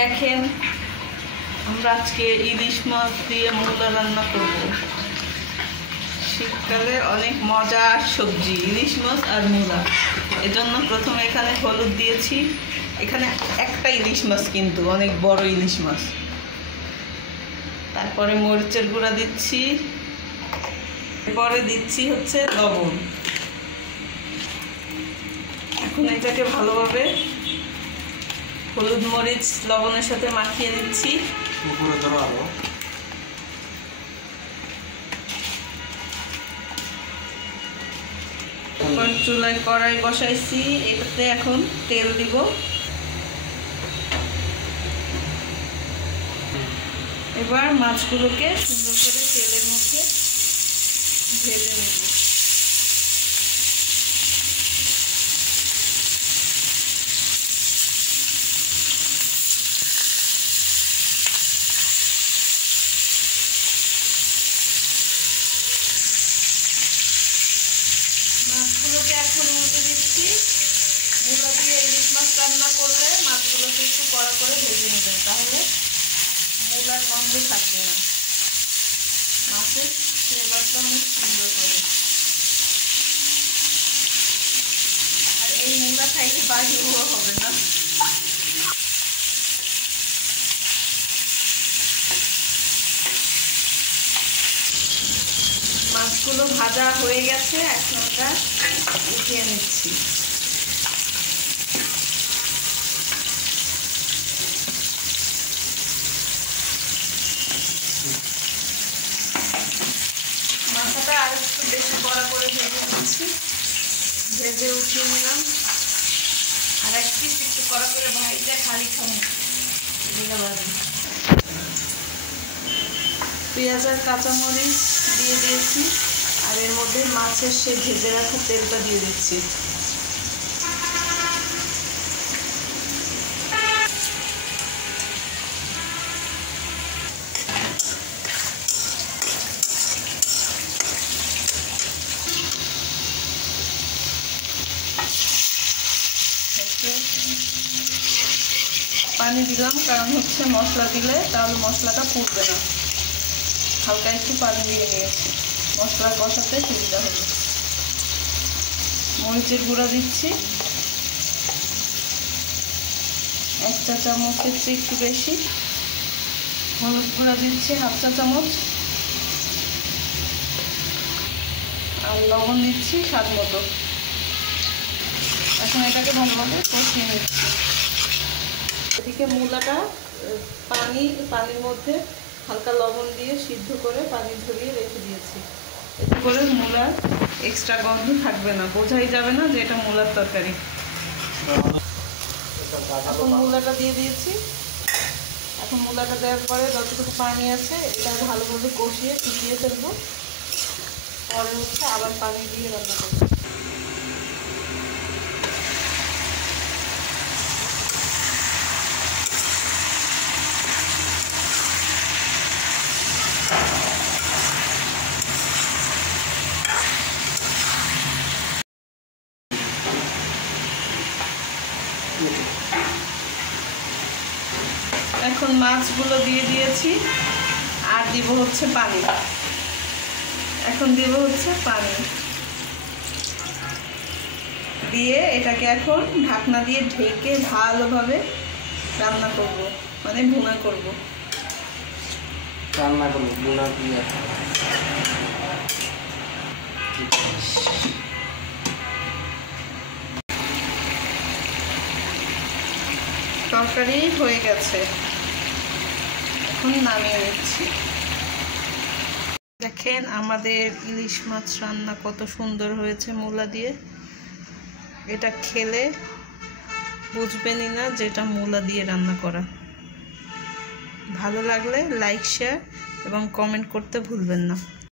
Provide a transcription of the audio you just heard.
দেখেন আমরা আজকে ইলিশ মাছ দিয়ে মূলা রান্না করব। শীতকালে অনেক মজার সবজি ইলিশ মাছ আর মূলা। এজন্য প্রথমে এখানে হলুদ দিয়েছি। এখানে একটা ইলিশ মাছ, কিন্তু অনেক বড় ইলিশ মাছ। তারপরে মরিচের গুঁড়া দিচ্ছি, এরপরে দিচ্ছি হচ্ছে লবণ। এখন এটাকে ভালোভাবে হলুদ মরিচ লবণের সাথে মাখিয়ে নিচ্ছি। চুলায় কড়াই বসাইছি, এটাতে এখন তেল দিব। এবার মাছগুলোকে সুন্দর করে তেলের মধ্যে ভেজে নেব। মাছগুলোকে এখন উল্টে দিচ্ছি। মূলা দিয়ে ইলিশ মাছ রান্না করলে মাছগুলোকে একটু কড়া করে ভেজে নেবেন, তাহলে মূলার গন্ধ থাকবে না, মাছের ফ্লেভারটা অনেক সুন্দর করে। আর এই মূলা খাইলে বাড়িও হবে না। মাছগুলো ভাজা হয়ে গেছে, এখন আমরা উঠিয়ে নিচ্ছি। মাথাটা আর একটু বেশি কড়া করে ভেজে নিচ্ছি, ভেজে উঠিয়ে নিলাম। আর এক পিস একটু কড়া করে ভাইটা খালি খাবো। পেঁয়াজ আর কাঁচামরিচ দিয়ে দিয়েছি, আর এর মধ্যে মাছের সে ভেজে রাখা তেলটা দিয়ে দিচ্ছি। পানি দিলাম, কারণ হচ্ছে মশলা দিলে তাহলে মশলাটা ফুটবে না। হালকা একটু পানি দিয়ে নিয়েছি, মশলা কষাতে সুবিধা হবে। মরিচের গুঁড়া দিচ্ছি 1 চা চামচের চেয়ে একটু বেশি। হলুদ গুঁড়া দিচ্ছি 1/2 চা চামচ, আর লবণ দিচ্ছি স্বাদ মতো। এখন এটাকে ভালোভাবে কষিয়ে নিচ্ছি। এদিকে মূলাটা পানির মধ্যে হালকা লবণ দিয়ে সিদ্ধ করে পানি ঝরিয়ে রেখে দিয়েছি। এতে করে মূলার এক্সট্রা গন্ধ থাকবে না, বোঝাই যাবে না যে এটা মূলার তরকারি। এখন মূলাটা দিয়ে দিয়েছি। এখন মূলাটা দেওয়ার পরে যতটুকু পানি আছে এটা ভালোভাবে কষিয়ে ফুটিয়ে ফেলবো। পরে হচ্ছে আবার পানি দিয়ে রান্না করবো। এখন মাছগুলো দিয়ে দিয়েছি, আর দিব হচ্ছে পানি। এখন দিব হচ্ছে পানি দিয়ে এটাকে এখন ঢাকনা দিয়ে ঢেকে ভালোভাবে রান্না করব, মানে ভুনা করব। তরকারি হয়ে গেছে, এখন নামিয়ে নিচ্ছি। দেখেন আমাদের ইলিশ মাছ রান্না কত সুন্দর হয়েছে মূলা দিয়ে। এটা খেলে বুঝবেনই না যেটা মূলা দিয়ে রান্না করা। ভালো লাগলে লাইক, শেয়ার এবং কমেন্ট করতে ভুলবেন না।